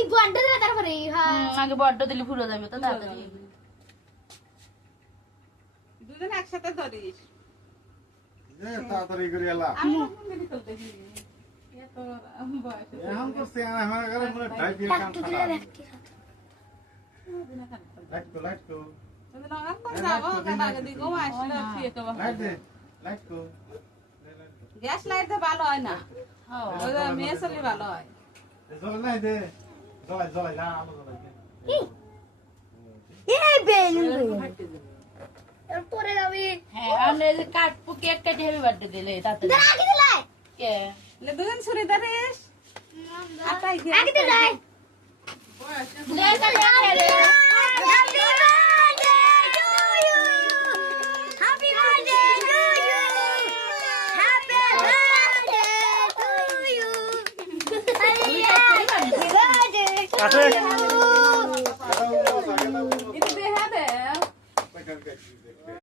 ওই বড় দিলে তারপরে হ্যাঁ আগে বড় দিলে পুরো যাবে তো তাড়াতাড়ি দুজন একসাথে ধরিস তাড়াতাড়ি করে এলা আমি মন্দিরে চলতে গিয়ে এত বয়স এখন তো সেনা হয়ে গেল মনে ঢাই দিয়ে কাম একটু খারাপ দিলে রাখতে লাইট কো তুমি নগান করে যাবো কেন আগে দিকেও আসলে ফিরে তো লাইট কো গ্যাস লাইট তো ভালো হয় না হ্যাঁ ওই মেয়ে চলি ভালো হয় জল নাই দে জলাই যা আলো জলাই এই বেলুন এরপরে যাবি হ্যাঁ আমরা এই যে কাটবো কেক কেটে হ্যাপি বার্থডে দিলে তাড়াতাড়ি আগে দিলে কে লে দুজন ছুরি ধরিস আটাই গিয়ে আগে দিলে লে কাটে রে Happy birthday to you. Happy birthday to you. Happy birthday to you. Happy birthday to you. এটা দেখা দে কই